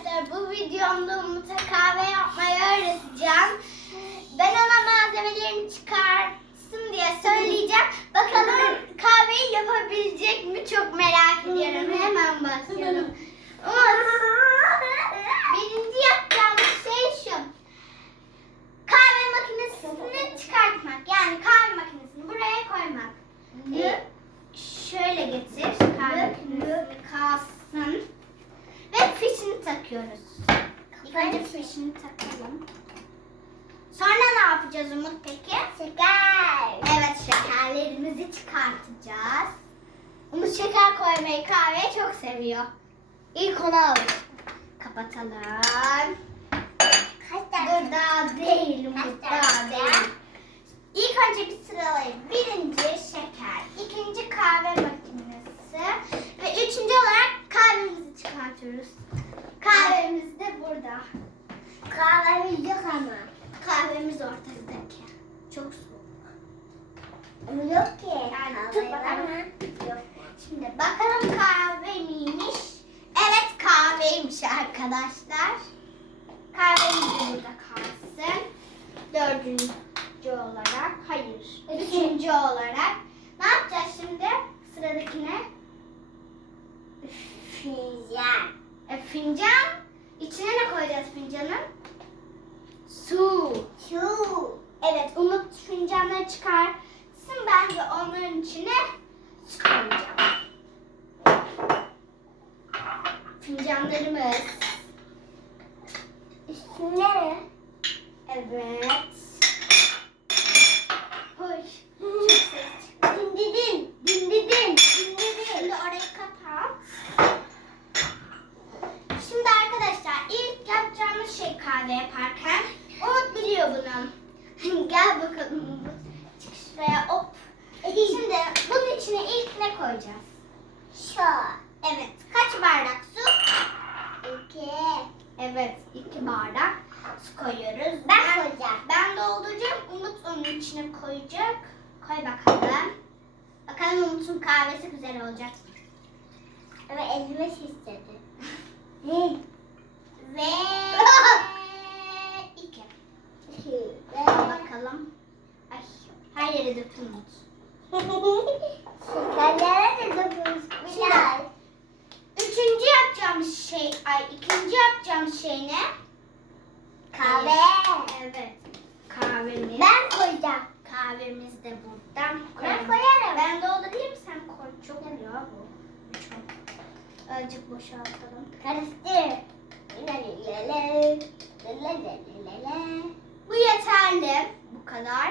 arkadaşlar bu videomda Umut'a kahve yapmayı öğreteceğim. Ben ona malzemelerini çıkarsın diye söyleyeceğim. Bakalım kahveyi yapabilecek mi çok merak ediyorum. Hemen başlayalım. Umut, birinci yapacağımız şey şu. Kahve makinesini çıkartmak. Yani kahve makinesini buraya koymak. Ee, şöyle getir. Kahve makinesini kalsın. Ve fişini takıyoruz. İlk önce fişini takalım. Sonra ne yapacağız Umut peki? Şeker. Evet şekerlerimizi çıkartacağız. Umut şeker koymayı kahveye çok seviyor. İlk onu alır. Kapatalım. Dur daha değil Umut daha değil. İlk önce bir sıralayın. Birinci şeker, ikinci kahve makinesi ve üçüncü olarak kahvemizi çıkartıyoruz. Kahvemiz de burada. Kahvemiz yok ama. Kahvemiz ortadaki. Çok soğuk. Yok ki. Yani tut bakalım. Şimdi bakalım kahve miymiş? Evet kahveymiş arkadaşlar. Kahvemiz de burada kalsın. Dördüncü olarak, hayır. Üçüncü olarak. Ne yapacağız şimdi? Sıradakine. Fincan. E, fincan. İçine ne koyacağız fincanın? Su. Su. Evet, Umut fincanları çıkarsın. Ben de onların içine su koyacağım. Fincanlarımız. Üstüne. Evet. Hoş. Çok ses çıktı. Dindidin. Dindidin. Dindidin. Şimdi orayı kapat. Şimdi arkadaşlar ilk yapacağımız şey kahve yaparken Umut biliyor bunu. Gel bakalım Umut. Çık şuraya hop. Şimdi bunun içine ilk ne koyacağız? Şu. Evet. Kaç bardak su? İki. Evet. iki bardak su koyuyoruz. Ben, koyacağım. Ben dolduracağım. Umut onun içine koyacak. Koy bakalım. Bakalım Umut'un kahvesi güzel olacak. Ama elime istedi. Ve iki. Al bakalım. Ay, her yere döktüm Umut. Şekerlere de dokunmuş biraz. Üçüncü yapacağımız şey, ay ikinci yapacağımız şey ne? Kahve. Evet. Kahvemiz. Ben koyacağım. Kahvemiz de buradan Ben koyalım. koyarım. Ben doldurayım sen koy. Çok oluyor bu. Çok. Azıcık boşaltalım. Karıştır. Bu yeterli. Bu kadar.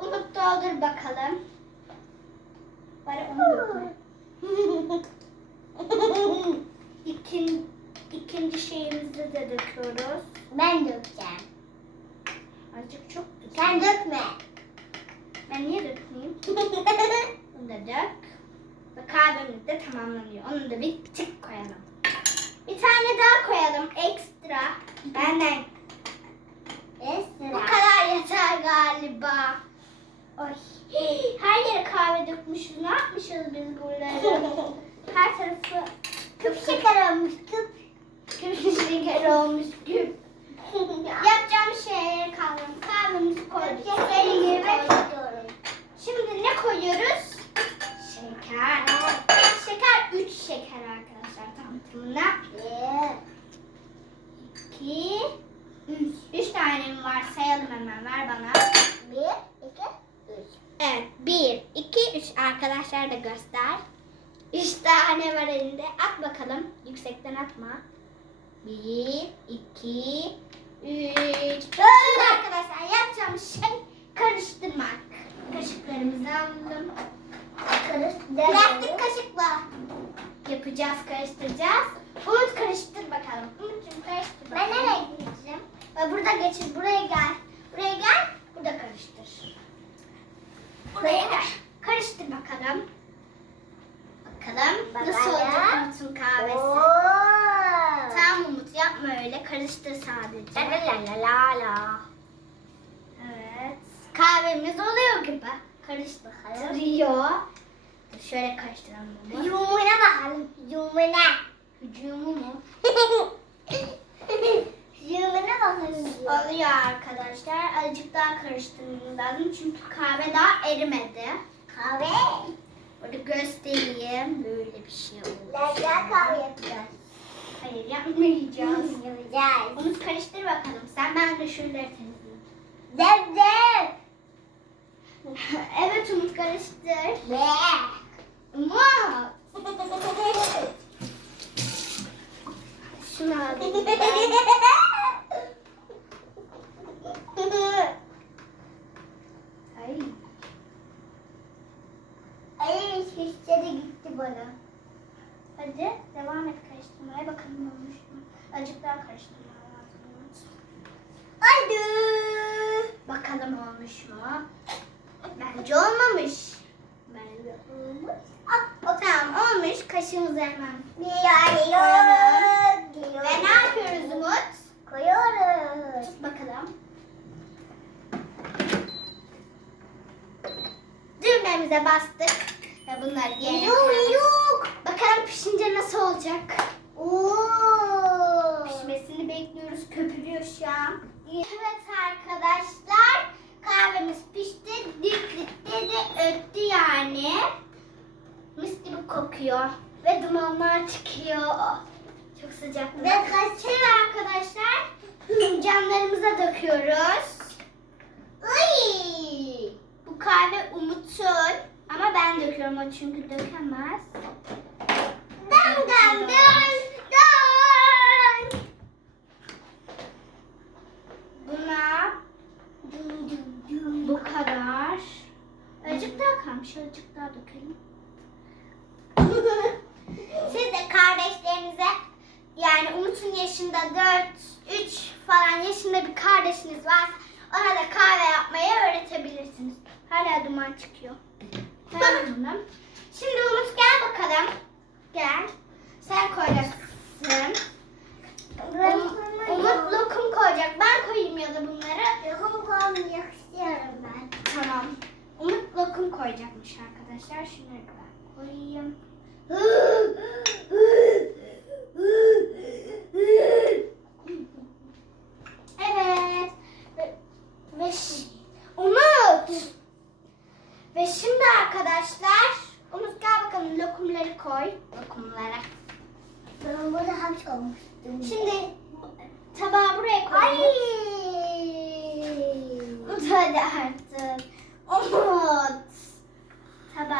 Umut doldur bakalım. Bari onu dökme. İkin, ikinci şeyimizi de döküyoruz. Ben dökeceğim. Azıcık çok dök. Sen dökme. Ben niye dökmeyeyim? Bunu da dök. Ve kahvemiz de tamamlanıyor. Onu da bir tık koyalım. Bir tane daha koyalım ekstra. Benden. Ve Bu kadar yeter galiba. Ay. Dökmüşüz. Ne yapmışız biz buraları? Her tarafı Küp şeker olmuş küp. küp şeker olmuş küp. Yapacağım şeylere kaldım. Kahvemizi koyduk. Şekeri istiyorum. Şimdi ne koyuyoruz? Şeker. Şeker 3 şeker arkadaşlar tam tamına. Bir. 2 3 3 tanem var sayalım hemen ver bana. Bir, iki, üç. Evet 1 2 3 arkadaşlar da göster. 3 tane var elinde. At bakalım. Yüksekten atma. 1 2 3 Şimdi arkadaşlar yapacağım şey karıştırmak. Kaşıklarımızı aldım. Plastik kaşıkla yapacağız, karıştıracağız. Umut karıştır bakalım. Umut'cum karıştır Ben bakalım. nereye gideceğim? Ve burada geçir, buraya gel. Buraya gel, burada karıştır. Buraya gel. Karıştır bakalım. Bakalım nasıl olacak Umut'un kahvesi. Oo. Tamam Umut yapma öyle karıştır sadece. La la la la la. Evet. Kahvemiz oluyor gibi. Karıştır bakalım. Duruyor. Dur şöyle karıştıralım bunu. Yumuna bakalım. Yumuna. Hücumu mu? Yumuna bakalım. Oluyor arkadaşlar. Azıcık daha karıştırmamız lazım. Çünkü kahve daha erimedi. Kahve. Burada göstereyim. Böyle bir şey oldu. Güzel kahve yapacağız. Hayır yapmayacağız. Yapacağız. Onu karıştır bakalım. Sen ben de şuraları temizleyeyim. Dev dev. evet Umut karıştır. Be. Umut. Şunu alayım ben. Ay. Ay şişe de gitti bana. Hadi devam et karıştırmaya bakalım olmuş mu? Azıcık daha karıştırmam lazım. Hadi. Bakalım olmuş mu? Bence olmamış. Bence olmuş. O tamam olmuş. Kaşığımızı hemen. Koyuyoruz. Ve ne yapıyoruz Umut? Koyuyoruz. Tut bakalım. Düğmemize bastık. Ve bunları yerine Yok koyalım. yok. Bakalım pişince nasıl olacak? Oo. Pişmesini bekliyoruz. An. Evet arkadaşlar. Kahvemiz pişti. Dip dip dedi öttü yani. Mis gibi kokuyor. Ve dumanlar çıkıyor. Çok sıcak. Ve kaçır arkadaşlar. Fincanlarımıza döküyoruz. Ay. Bu kahve Umut'un. Ama ben döküyorum o çünkü dökemez. Dön dön dön Daha daha dökelim. Siz de kardeşlerinize yani Umut'un yaşında 4, 3 falan yaşında bir kardeşiniz var. Ona da kahve yapmayı öğretebilirsiniz. Hala duman çıkıyor. Tamam. Şimdi Umut gel bakalım. Gel. Sen koyacaksın. Um- Umut lokum koyacak. Ben koyayım ya da bunları. Yokum koymak istiyorum ben. Tamam. Umut lokum koyacakmış arkadaşlar. Da ben koyayım. Evet. Ve, ve Umut. Ve şimdi arkadaşlar Umut gel bakalım lokumları koy. Lokumlara. Ben burada hapis olmuştum. Şimdi tabağı buraya koy. Ay. Umut hadi artık. Umut.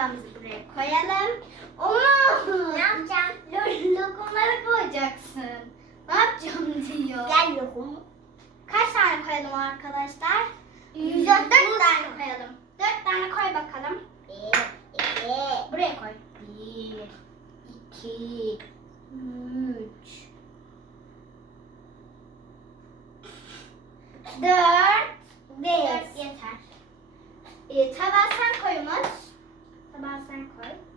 Tabağımızı buraya koyalım. Umut. Ne yapacağım? Lo- Lokumları koyacaksın. Ne yapacağım diyor. Gel yokum. Kaç tane koyalım arkadaşlar? Yüz Dört otuz. tane koyalım. Dört tane koy bakalım. Bir, iki, Buraya koy. Bir, iki, üç, dört, beş. dört yeter. Ee, tabağı sen koy Umut. Tabağı sen koy.